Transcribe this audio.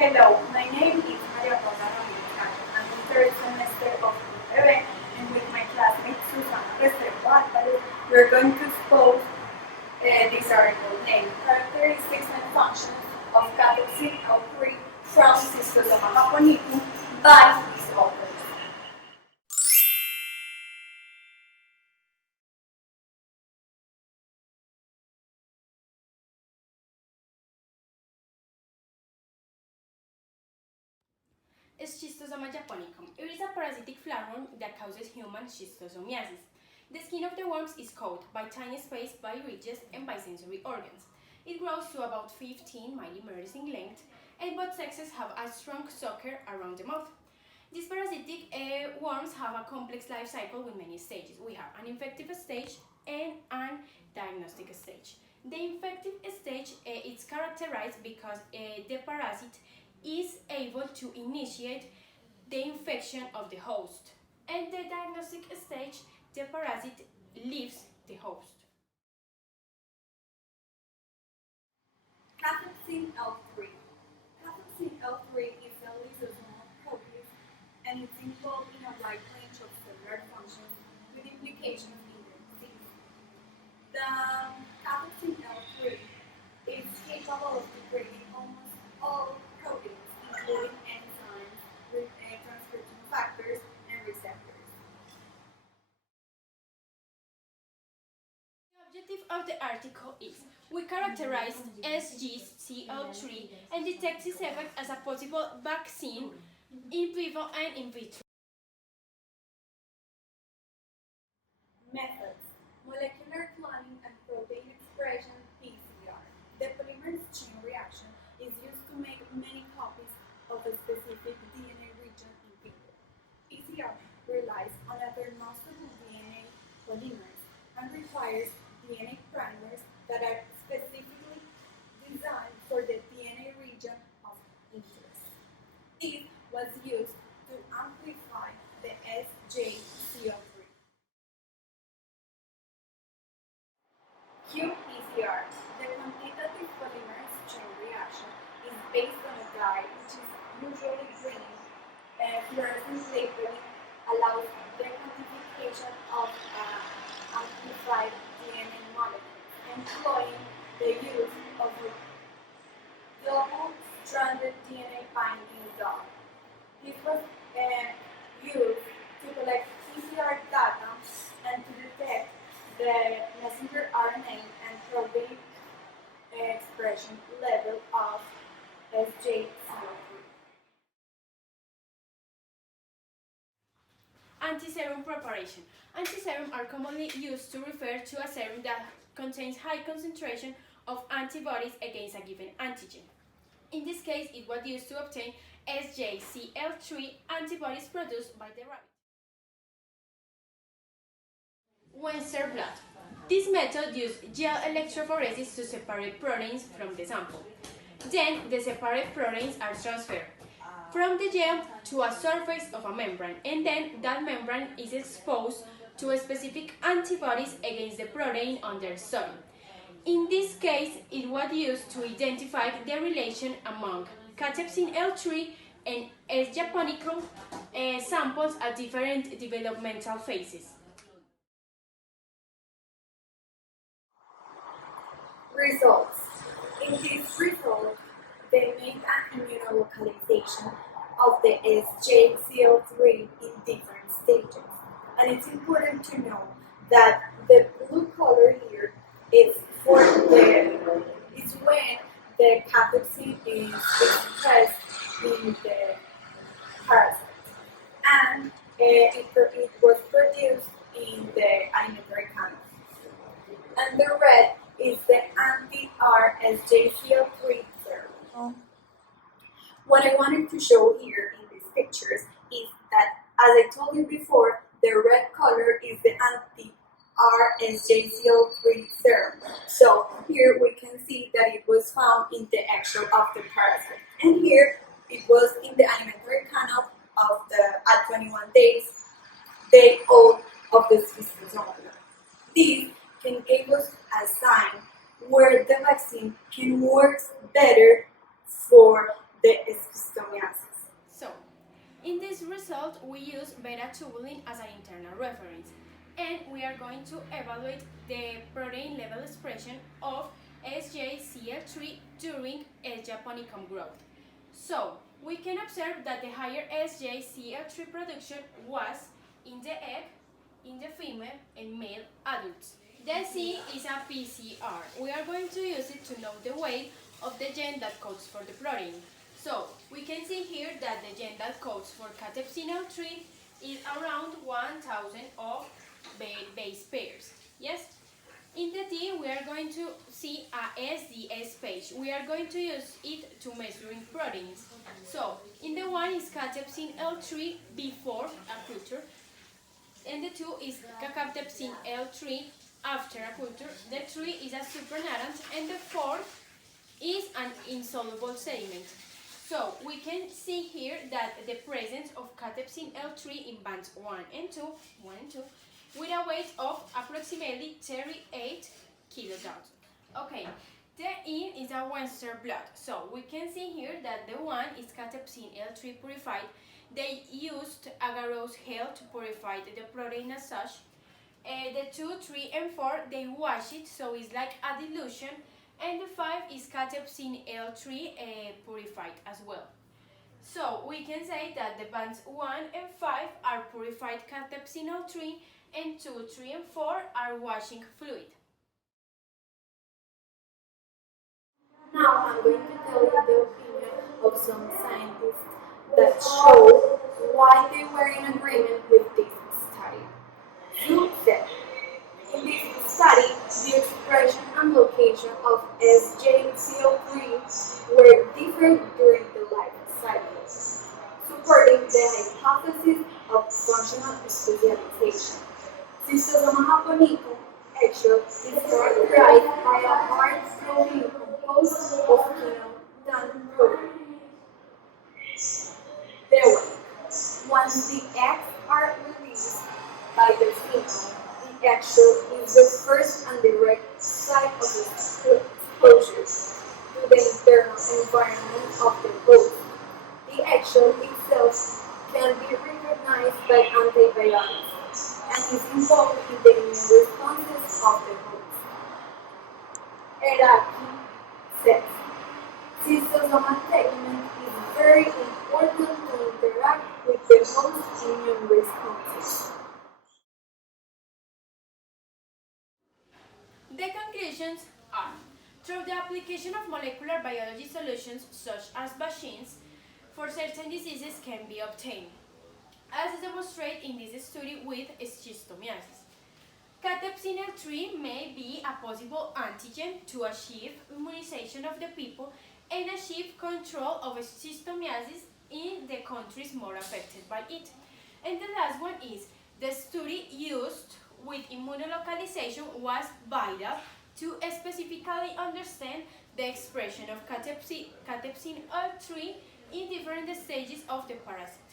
Hello, my name is María Ramírez. I'm in third semester of UPB, and with my classmate Susana, Restrepo, Alvarez, we're going to expose this article named Characteristics and Functions of cathepsin L3 from Schistosoma Japonicum by his authors. Schistosoma Japonicum. It is a parasitic flatworm that causes human schistosomiasis. The skin of the worms is coated by tiny spaces, by ridges, and by sensory organs. It grows to about 15 millimeters in length, and both sexes have a strong sucker around the mouth. These parasitic worms have a complex life cycle with many stages. We have an infective stage and an diagnostic stage. The infective stage is characterized because the parasite is able to initiate the infection of the host. At the diagnostic stage, the parasite leaves the host. Cathepsin L3. Cathepsin L3 is a lysosomal protein and it's involved in a wide range of cellular functions with implications in the disease. The cathepsin L3 is capable of degrading almost all proteins, including enzymes, transcription factors, and receptors. The objective of the article is we characterized SGCL3 and detect its effect as a possible vaccine in vivo and in vitro. Methods: molecular cloning and protein expression PCR. The polymerase chain reaction is used to make many copies of a specific DNA region in vivo. PCR relies on a thermostable DNA polymerase and requires DNA primers that are specifically designed for the DNA region of interest. This was used to amplify the SJCO3. qPCR. The quantitative polymerase chain reaction is based on a dye which is usually green. Fluorescent labeling allows the quantification of amplified DNA molecules, employing the use of a double-stranded DNA binding dye. This was used to collect PCR data and to detect the messenger RNA and protein expression level of SJCO3. Antiserum preparation. Antiserum are commonly used to refer to a serum that contains high concentration of antibodies against a given antigen. In this case, it was used to obtain SJCL3 antibodies produced by the rabbit. Western blot. This method used gel electrophoresis to separate proteins from the sample. Then, the separate proteins are transferred from the gel to a surface of a membrane, and then that membrane is exposed to specific antibodies against the protein under study. In this case, it was used to identify the relation among cathepsin L3 and S. japonicum samples at different developmental phases. Results. In this result, they made an immunolocalization of the SJCO3 in different stages. And it's important to know that the blue color here is when the cathepsin is expressed in the parasite. And it was produced in the alimentary canal. And the red is the anti-RSJCO3 serum. What I wanted to show here in these pictures is that, as I told you before, the red color is the anti-RSJCO3 serum. So here we can see that it was found in the eggshells of the parasite. And here it was in the alimentary canal at 21 days, day old of the Schistosoma. This can give us a sign where the vaccine can work better for the tubulin as an internal reference. And we are going to evaluate the protein level expression of SJCL3 during S. japonicum growth. So, we can observe that the higher SJCL3 production was in the egg, in the female and male adults. The C is a PCR. We are going to use it to know the weight of the gene that codes for the protein. So, we can see here that the gene that codes for cathepsin L3 is around 1000 of base pairs. Yes? In the D, we are going to see a SDS page. We are going to use it to measuring proteins. So, in the 1 is cathepsin L3 before a culture, and the 2 is cathepsin L3 after a culture, the 3 is a supernatant, and the 4 is an insoluble sediment. So, we can see here that the presence of cathepsin L3 in bands 1 and 2, with a weight of approximately 38 kilodaltons. Okay, the E is a Western blot. So, we can see here that the 1 is cathepsin L3 purified. They used agarose gel to purify the protein as such. The 2, 3, and 4, they wash it, so it's like a dilution. And the 5 is cathepsin L3 purified as well. So we can say that the bands 1 and 5 are purified cathepsin L3, and 2, 3, and 4 are washing fluid. Now I'm going to tell you the opinion of some scientists that show why they were in agreement with this study. You said, in this study, the expression and location of SJCO3 were different during the life cycle, supporting the hypothesis of functional specialization. Schistosoma Japonicum eggshell is characterized by a hard protein composed of quinone protein. Therefore, once the eggs are released by the female, the eggshell is the first and direct site of exposure to the internal environment of the host. The eggshell itself can be recognized by antibiotics and is involved in the immune responses of the host. Eraki says, schistosoma segment is very important to interact with the host's immune responses. The conclusions are, through the application of molecular biology solutions such as vaccines, for certain diseases can be obtained, as demonstrated in this study with schistosomiasis. Cathepsin L3 may be a possible antigen to achieve immunization of the people and achieve control of schistosomiasis in the countries more affected by it. And the last one is, the study used with immunolocalization was vital to specifically understand the expression of cathepsin L3 in different stages of the parasite.